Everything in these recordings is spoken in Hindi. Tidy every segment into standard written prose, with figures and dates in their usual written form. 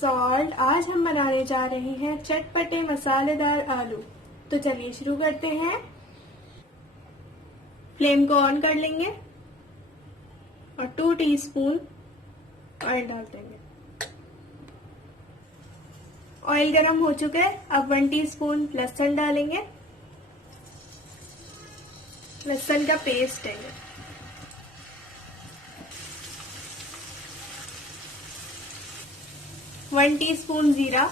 सॉल्ट। आज हम बनाने जा रहे हैं चटपटे मसालेदार आलू। तो चलिए शुरू करते हैं। फ्लेम को ऑन कर लेंगे और 2 टीस्पून ऑयल डाल देंगे। ऑयल गरम हो चुका है। अब 1 टीस्पून लहसुन डालेंगे। लहसुन का पेस्ट है। 1 टीस्पून जीरा,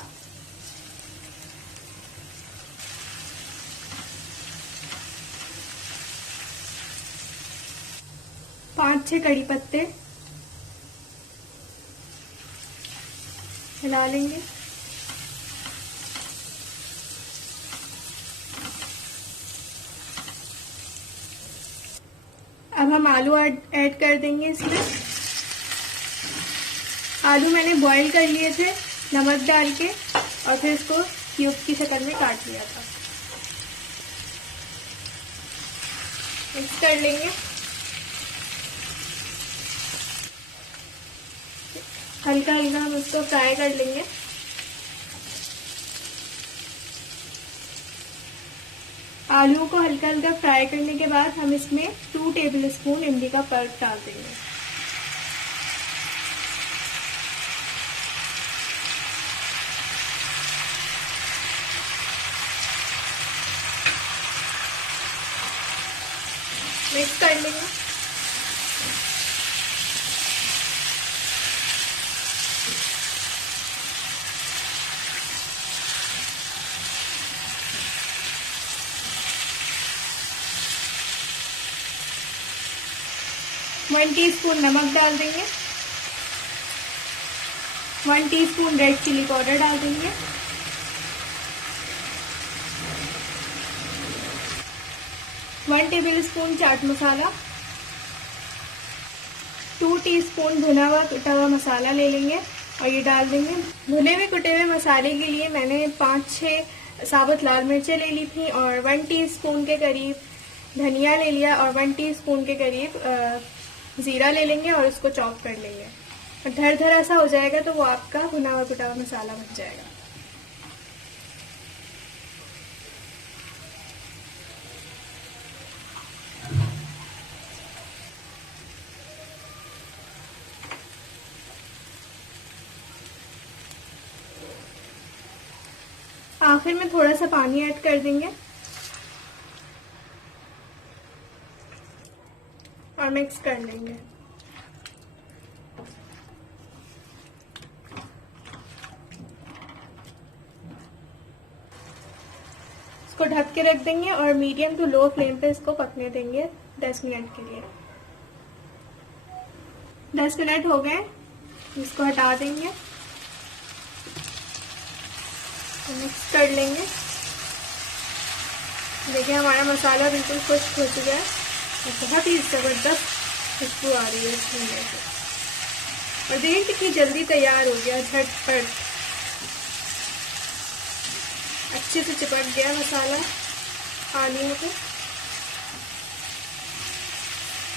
5-6 कड़ी पत्ते हिला लेंगे। अब हम आलू ऐड कर देंगे इसमें। आलू मैंने बॉईल कर लिए थे नमक डाल के और फिर इसको क्यूब की शक्ल में काट लिया था। मिक्स कर लेंगे। हल्का हल्का हम इसको फ्राई कर लेंगे। आलू को हल्का हल्का फ्राई करने के बाद हम इसमें 2 टेबलस्पून इमली का पल्प डाल देंगे। मिक्स कर लेंगे। वन टीस्पून नमक डाल देंगे। 1 टीस्पून रेड चिली पाउडर डाल देंगे। 1 टेबलस्पून चाट मसाला। 2 टीस्पून भुना हुआ कुटा हुआ मसाला ले लेंगे और ये डाल देंगे। भुने हुए कुटे हुए मसाले के लिए मैंने 5-6 साबुत लाल मिर्चें ले ली थी और 1 टीस्पून के करीब धनिया ले लिया और 1 टीस्पून के करीब जीरा ले लेंगे और इसको चॉप कर लेंगे। धर धर ऐसा हो जाएगा तो वो आपका भुना हुआ कुटा हुआ मसाला बन जाएगा। आखिर में थोड़ा सा पानी ऐड कर देंगे और मिक्स कर लेंगे। इसको ढक के रख देंगे और मीडियम टू लो फ्लेम पे इसको पकने देंगे 10 मिनट के लिए। 10 मिनट हो गए, इसको हटा देंगे, मिक्स कर लेंगे। देखिए हमारा मसाला बिल्कुल खुश्क हो चुका है और बहुत ही जबरदस्त खुशबू आ रही है इसमें से। और देखिए कितनी जल्दी तैयार हो गया, झटपट अच्छे से चिपक गया मसाला आलू पे।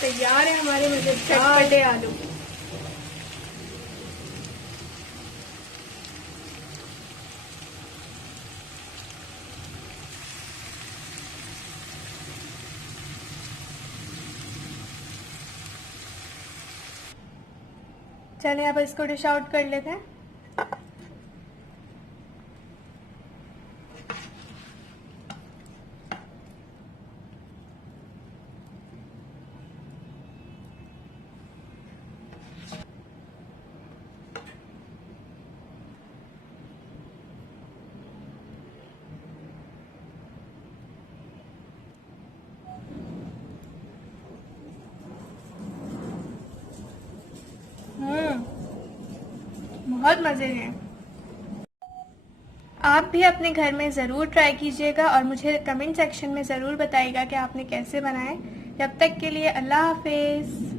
तैयार है हमारे चटपटे आलू। चलिए अब इसको डिश आउट कर लेते हैं। बहुत मजे हैं। आप भी अपने घर में ज़रूर ट्राई कीजिएगा और मुझे कमेंट सेक्शन में ज़रूर बताइएगा कि आपने कैसे बनाए। जब तक के लिए अल्लाह हाफिज़।